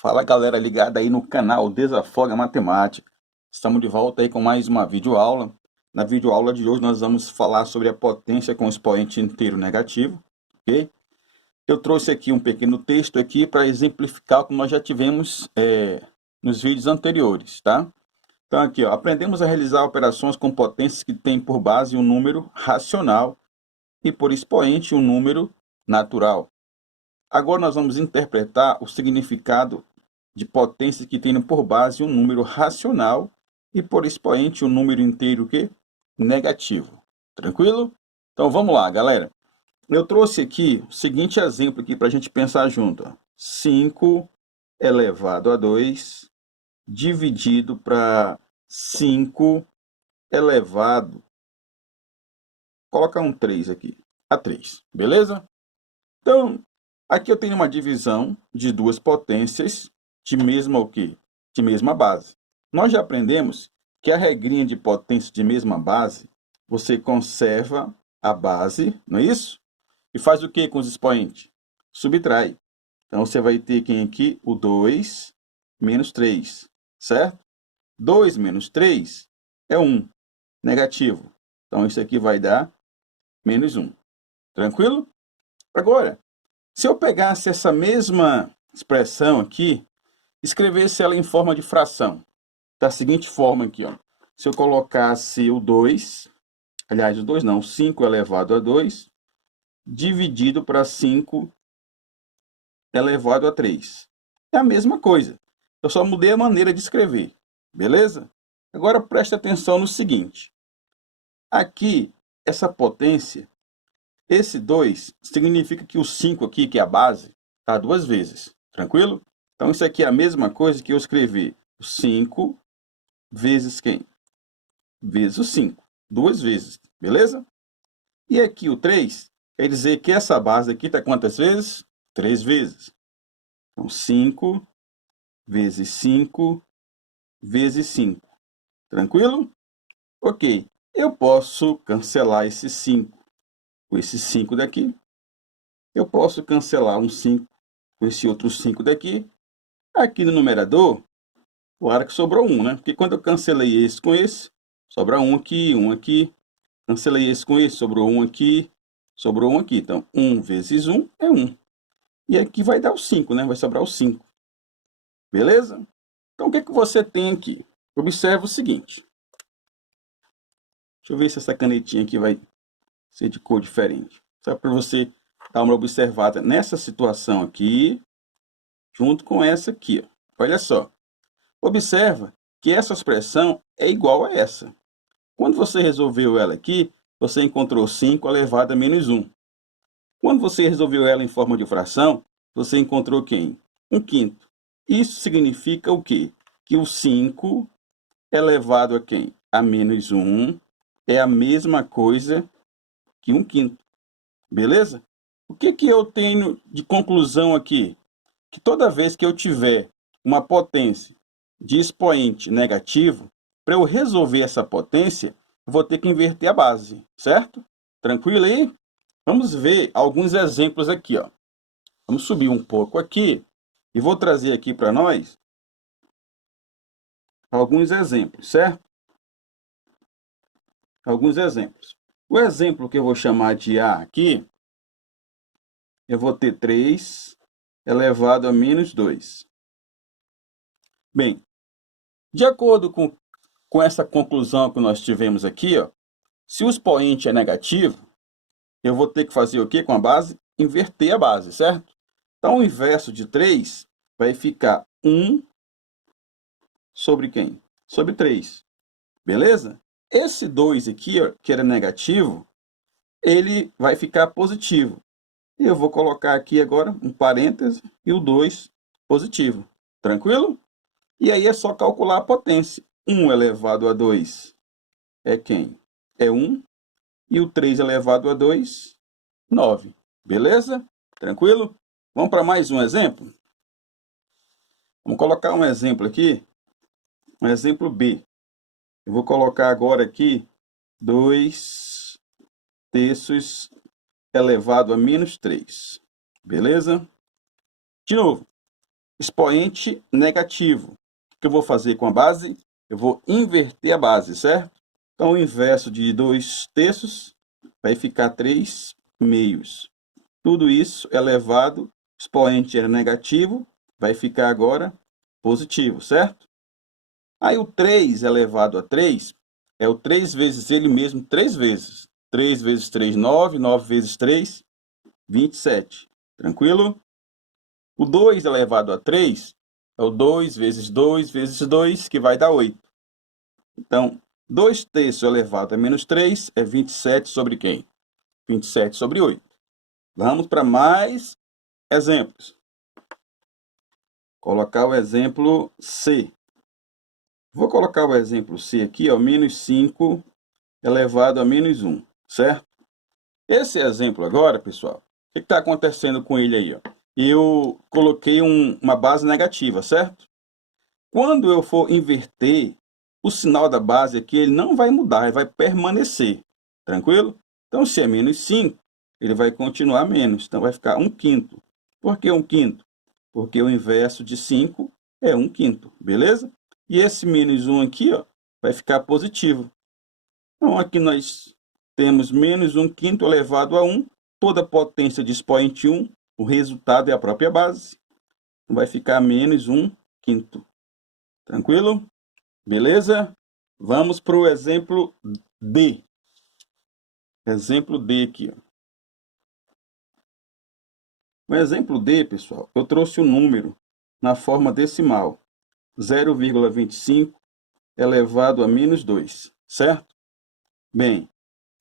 Fala galera ligada aí no canal Desafoga Matemática. Estamos de volta aí com mais uma videoaula. Na videoaula de hoje nós vamos falar sobre a potência com expoente inteiro negativo, ok? Eu trouxe aqui um pequeno texto aqui para exemplificar o que nós já tivemos nos vídeos anteriores, tá? Então aqui, ó, aprendemos a realizar operações com potências que têm por base um número racional e por expoente um número natural. Agora nós vamos interpretar o significado de potências que tenham por base um número racional e por expoente um número inteiro que negativo. Tranquilo? Então vamos lá, galera. Eu trouxe aqui o seguinte exemplo aqui para a gente pensar junto. Ó. 5 elevado a 2 dividido para 5 elevado, coloca um 3 aqui, a 3, beleza? Então, aqui eu tenho uma divisão de duas potências de mesma o quê? De mesma base. Nós já aprendemos que a regrinha de potência de mesma base, você conserva a base, não é isso? E faz o que com os expoentes? Subtrai. Então, você vai ter quem aqui? O 2 menos 3, certo? 2 menos 3 é 1, negativo. Então, isso aqui vai dar menos 1. Tranquilo? Agora, se eu pegasse essa mesma expressão aqui, escrevesse ela em forma de fração, da seguinte forma aqui, ó. Se eu colocasse o 2, aliás, o 2 não, 5 elevado a 2, dividido para 5 elevado a 3. É a mesma coisa. Eu só mudei a maneira de escrever, beleza? Agora preste atenção no seguinte. Aqui, essa potência, esse 2 significa que o 5 aqui, que é a base, está duas vezes. Tranquilo? Então, isso aqui é a mesma coisa que eu escrever o 5 vezes quem? Vezes o 5. Duas vezes. Beleza? E aqui o 3 quer dizer que essa base aqui está quantas vezes? 3 vezes. Então, 5 vezes 5 vezes 5. Tranquilo? Ok. Eu posso cancelar esse 5 com esse 5 daqui. Eu posso cancelar um 5 com esse outro 5 daqui. Aqui no numerador, claro que sobrou 1, né? Porque quando eu cancelei esse com esse, sobra 1 aqui, 1 aqui. Cancelei esse com esse, sobrou 1 aqui, sobrou 1 aqui. Então, 1 vezes 1 é 1. E aqui vai dar o 5, né? Vai sobrar o 5. Beleza? Então, o que, que você tem aqui? Observa o seguinte. Deixa eu ver se essa canetinha aqui vai ser de cor diferente. Só para você dar uma observada nessa situação aqui, junto com essa aqui. Ó. Olha só. Observa que essa expressão é igual a essa. Quando você resolveu ela aqui, você encontrou 5 elevado a menos 1. Quando você resolveu ela em forma de fração, você encontrou quem? 1/5. Isso significa o quê? Que o 5 elevado a quem? A menos 1 é a mesma coisa que 1/5. Beleza? O que, que eu tenho de conclusão aqui? Que toda vez que eu tiver uma potência de expoente negativo, para eu resolver essa potência, eu vou ter que inverter a base, certo? Tranquilo aí? Vamos ver alguns exemplos aqui, ó. Vamos subir um pouco aqui e vou trazer aqui para nós alguns exemplos, certo? Alguns exemplos. O exemplo que eu vou chamar de A aqui, eu vou ter 3 elevado a menos 2. Bem, de acordo com essa conclusão que nós tivemos aqui, ó, se o expoente é negativo, eu vou ter que fazer o quê com a base? Inverter a base, certo? Então, o inverso de 3 vai ficar 1 sobre quem? Sobre 3. Beleza? Esse 2 aqui, ó, que era negativo, ele vai ficar positivo. Eu vou colocar aqui agora um parêntese e o 2 positivo. Tranquilo? E aí é só calcular a potência. 1 elevado a 2 é quem? É 1. E o 3 elevado a 2, 9. Beleza? Tranquilo? Vamos para mais um exemplo? Vamos colocar um exemplo aqui. Um exemplo B. Eu vou colocar agora aqui 2 terços elevado a menos 3. Beleza? De novo. expoente negativo. O que eu vou fazer com a base? Eu vou inverter a base, certo? Então, o inverso de 2/3 vai ficar 3/2. Tudo isso elevado, expoente era negativo, vai ficar agora positivo, certo? Aí o 3 elevado a 3 é o 3 vezes ele mesmo 3 vezes. 3 vezes 3, 9. 9 vezes 3, 27. Tranquilo? O 2 elevado a 3 é o 2 vezes 2 vezes 2, que vai dar 8. Então, 2/3 elevado a menos 3 é 27 sobre quem? 27 sobre 8. Vamos para mais exemplos. Colocar o exemplo C. Vou colocar o exemplo C aqui, ó, menos 5 elevado a menos 1, certo? Esse exemplo agora, pessoal, o que está acontecendo com ele aí? Ó? Eu coloquei uma base negativa, certo? Quando eu for inverter, o sinal da base aqui ele não vai mudar, ele vai permanecer, tranquilo? Então, se é menos 5, ele vai continuar menos, então vai ficar 1/5. Por que 1/5? Porque o inverso de 5 é 1/5, beleza? E esse menos 1 aqui, ó, vai ficar positivo. Então, aqui nós temos menos 1/5 elevado a 1, toda a potência de expoente 1, o resultado é a própria base, vai ficar menos 1/5. Tranquilo? Beleza? Vamos para o exemplo D. Exemplo D aqui. Ó. No exemplo D, pessoal, eu trouxe o número na forma decimal. 0,25 elevado a menos 2, certo? Bem,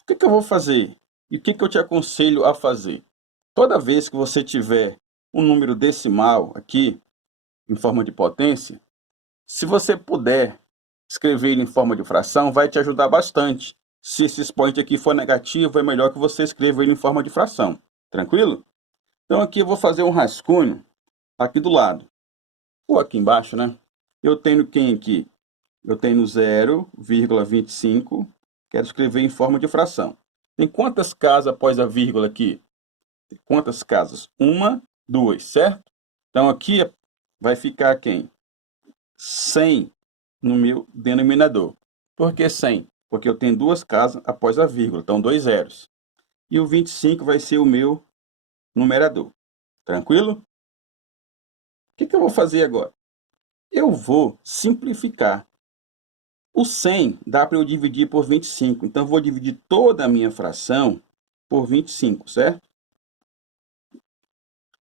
o que eu vou fazer? E o que eu te aconselho a fazer? Toda vez que você tiver um número decimal aqui, em forma de potência, se você puder escrever ele em forma de fração, vai te ajudar bastante. Se esse expoente aqui for negativo, é melhor que você escreva ele em forma de fração. Tranquilo? Então aqui eu vou fazer um rascunho aqui do lado. Ou aqui embaixo, né? Eu tenho quem aqui? Eu tenho 0,25. Quero escrever em forma de fração. Tem quantas casas após a vírgula aqui? Tem quantas casas? 1, 2, certo? Então aqui vai ficar quem? 100 no meu denominador. Por que 100? Porque eu tenho duas casas após a vírgula, então 2 zeros. E o 25 vai ser o meu numerador. Tranquilo? O que eu vou fazer agora? Eu vou simplificar. O 100 dá para eu dividir por 25, então eu vou dividir toda a minha fração por 25, certo?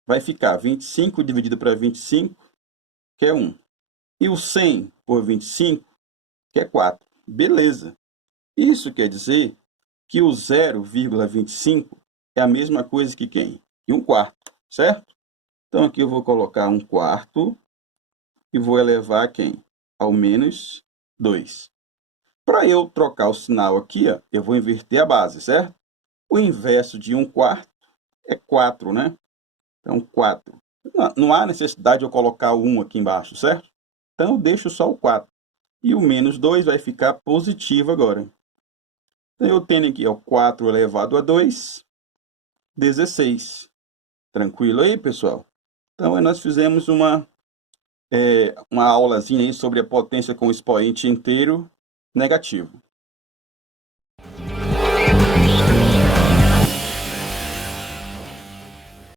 Vai ficar 25 dividido para 25, que é 1. E o 100 por 25, que é 4. Beleza. Isso quer dizer que o 0,25 é a mesma coisa que quem? Que 1/4, certo? Então, aqui eu vou colocar 1/4 e vou elevar a quem? Ao menos 2. Para eu trocar o sinal aqui, ó, eu vou inverter a base, certo? O inverso de 1/4 é 4, né? Então, 4. Não há necessidade de eu colocar o 1 aqui embaixo, certo? Então, eu deixo só o 4. E o menos 2 vai ficar positivo agora. Então, eu tenho aqui ó, 4 elevado a 2, 16. Tranquilo aí, pessoal? Então, nós fizemos uma aulazinha aí sobre a potência com expoente inteiro negativo.